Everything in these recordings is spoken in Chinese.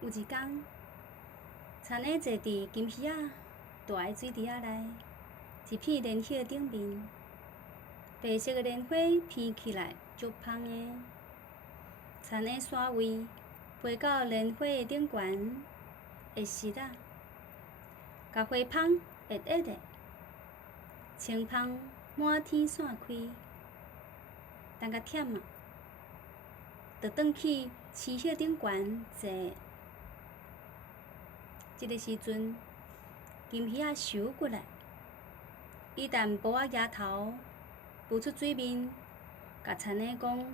有一天，田的坐伫金鱼仔大个水池仔内，一片莲叶顶面，白色个莲花片起来足芳个。田的沙位飞到莲花个顶悬，会湿啊，甲花芳热热个，青芳满天散开，等甲忝啊，就转去树叶顶悬坐。即个时阵，金鱼仔游过来，伊等波仔举头浮出水面，甲田的讲：“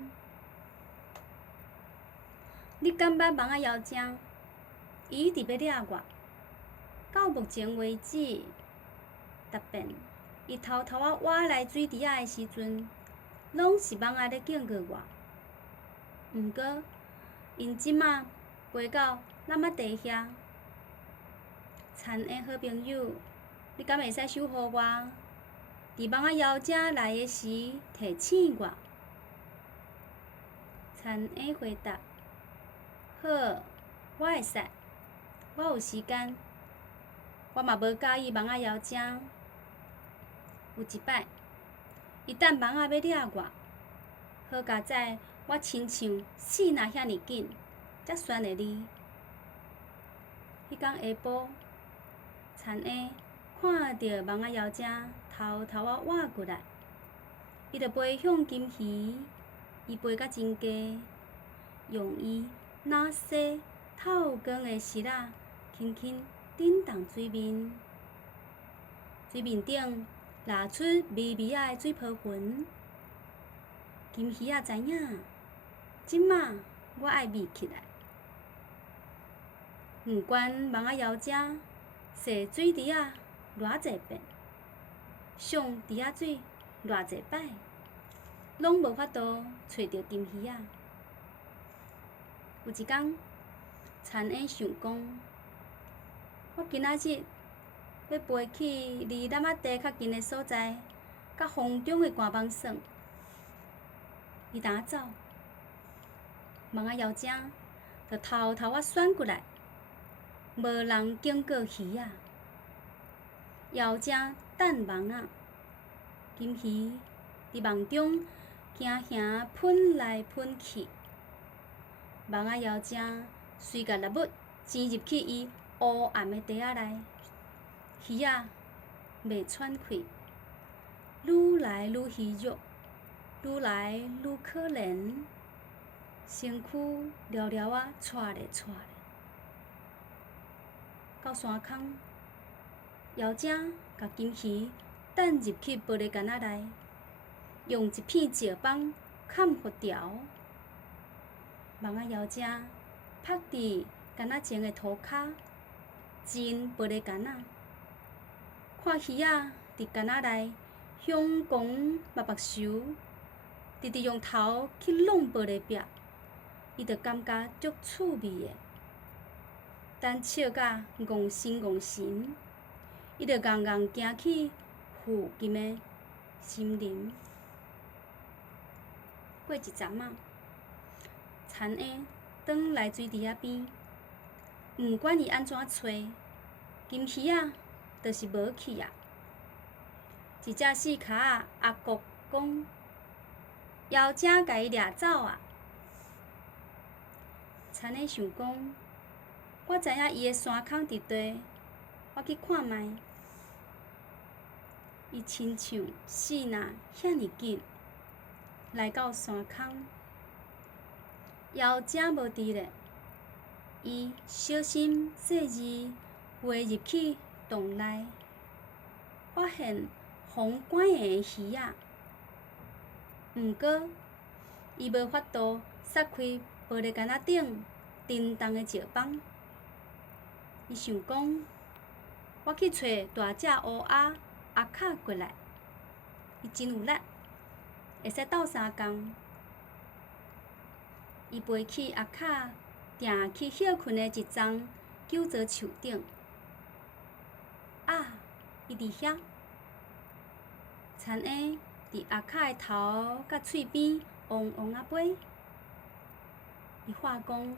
你敢捌蚊仔妖精？伊一直要掠我。到目前为止，逐遍伊偷偷仔挖来水池仔的时阵，拢是蚊仔咧警告我。毋过，因即马飞到咱仔地遐。田的好朋友，你敢会使守护我？伫蚊仔妖精来的时提醒我。”田的回答：“好，我会使。我有时间。我嘛无介意蚊仔妖精。有一摆，伊等蚊仔要掠我，好佳哉我亲像死若遐尼紧，才选的你。”迄天下晡，田的看到蚊仔妖精偷偷仔挖过来，伊就飞向金鱼，伊飞甲真低，用伊哪细透光的舌仔轻轻震动水面，水面顶拉出微微仔的水泡云。金鱼仔知影，即马我爱密起来。毋管蚊仔妖精踅水池仔偌济遍，上池仔水偌济摆，拢无法度找着金鱼仔。有一天，田的想讲，我今仔日要飞去离咱仔地较近的所在，甲风中的寒芒耍。伊当走，蚊仔妖精就偷偷仔旋过来，无人警告鱼仔。妖精等蚊仔，金鱼伫梦中惊吓喷来喷去。蚊仔妖精随甲肋骨潜入去伊黑暗的地仔内，鱼仔袂喘气，愈来愈虚弱，愈来愈可怜，身躯了了啊喘咧喘咧。到山空，妖精甲金鱼等入去玻璃间仔内，用一片石板砍互条。蚊仔妖精趴伫间仔前的涂骹，进玻璃间仔，看鱼仔伫间仔内凶光目目睭，直直用头去弄玻璃壁，伊就感觉足趣味的。等笑甲戆神戆神，伊就硬硬行去附近的森林。过一阵仔，田的转来水池仔边，毋管伊安怎找，金鱼仔就是无去啊。一只四脚仔阿国讲：“妖精甲伊掠走啊！”田的想讲：“我知影伊的山空伫地，我去看卖。伊亲像死若遐尼紧，来到山空，妖精无伫咧。伊小心细致飞入去洞内，发现风管硬的鱼仔，毋过伊无法度撒开玻璃间仔顶震动的石板。伊想讲，我去找大只乌鸦阿卡过来，伊真有力，会使斗相共。伊飞去阿卡定去歇困的一丛九座树顶。啊，伊伫遐。田的伫阿卡的头甲喙边汪汪啊飞。伊话讲：“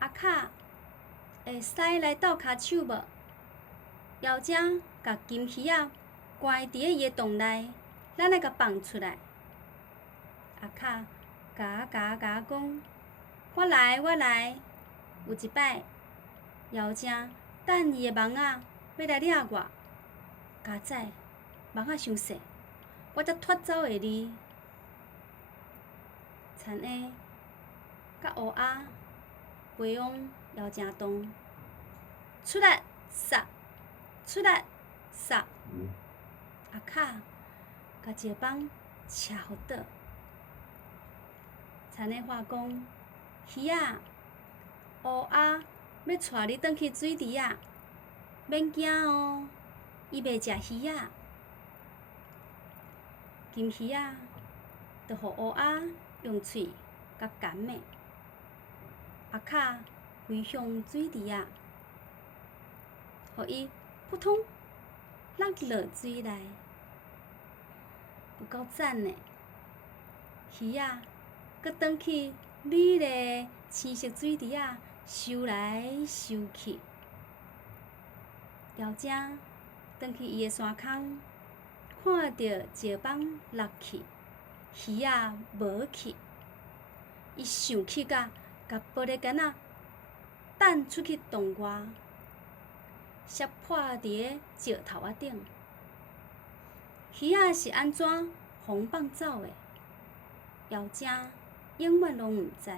阿卡，会使来斗骹手无？枵精甲金鱼仔关伫伊个洞内，咱来甲放出来。阿卡甲讲，我来。有一摆，枵精等伊个蠓仔要来掠我，加载蠓仔伤细，我才脱走会哩。田鸭甲乌鸦飞往枵精洞，出来杀！阿卡甲一个蠓车互倒。田鸭话讲：鱼仔、乌鸦要带你转去水池啊，免惊哦，伊袂食鱼仔。金鱼仔就互乌鸦用喙甲含的，阿卡飞向水池啊，互伊扑通落水内，有够赞的。鱼仔搁转去美丽的青色水池啊，游来游去。枵精转去伊个山空，看到一个蠓落去，鱼仔无去，伊生气甲玻璃杆仔弹出去洞外，摔破伫个石头仔顶。鱼仔是安怎互放走的？枵精永远拢毋知。